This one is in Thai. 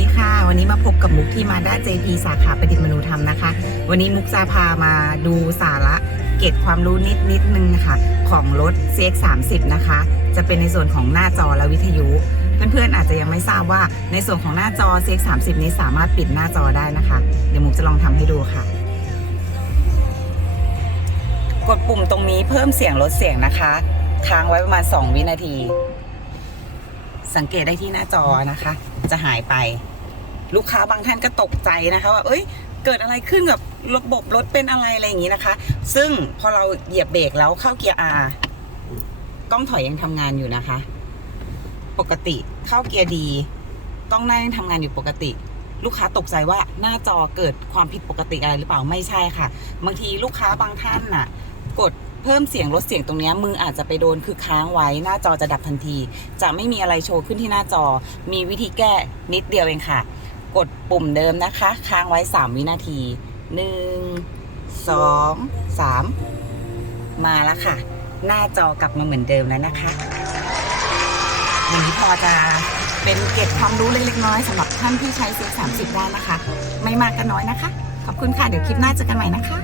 ดีค่ะ วันนี้มาพบกับมุกที่มาด้า JP สาขาประดิษฐ์มนุธรรมนะคะ วันนี้มุกจะพามาดูสาระเกร็ดความรู้นิดนิดนึงค่ะ ของรถ CX 3 0นะคะ จะเป็นในส่วนของหน้าจอและวิทยุ เพื่อนๆอาจจะยังไม่ทราบว่าในส่วนของหน้าจอ CX 3 0นี้สามารถปิดหน้าจอได้นะคะ เดี๋ยวมุกจะลองทำให้ดูค่ะ กดปุ่มตรงนี้เพิ่มเสียงลดเสียงนะคะ ค้างไว้ประมาณ 2 วินาทีสังเกตได้ที่หน้าจอนะคะ จะหายไป ลูกค้าบางท่านก็ตกใจนะคะว่าเอ้ยเกิดอะไรขึ้นกับระบบรถเป็นอะไรอะไรอย่างนี้นะคะ ซึ่งพอเราเหยียบเบรกแล้วเข้าเกียร์ R กล้องถอยยังทำงานอยู่นะคะ ปกติเข้าเกียร์ดีกล้องน้ายังทำงานอยู่ปกติ ลูกค้าตกใจว่าหน้าจอเกิดความผิดปกติอะไรหรือเปล่าไม่ใช่ค่ะ บางทีลูกค้าบางท่านน่ะ กดเพิ่มเสียงลดเสียงตรงนี้มืออาจจะไปโดนคือค้างไว้หน้าจอจะดับทันที จะไม่มีอะไรโชว์ขึ้นที่หน้าจอ มีวิธีแก้นิดเดียวเองค่ะ กดปุ่มเดิมนะคะ ค้างไว้ 3 วินาที 1 2 3 มาแล้วค่ะ หน้าจอกลับมาเหมือนเดิมแล้วนะคะวันนี้พอจะเป็นเก็บความรู้เล็กๆน้อยสำหรับท่านที่ใช้ C30 ได้นะคะ ไม่มากก็น้อยนะคะ ขอบคุณค่ะ เดี๋ยวคลิปหน้าเจอกันใหม่นะคะ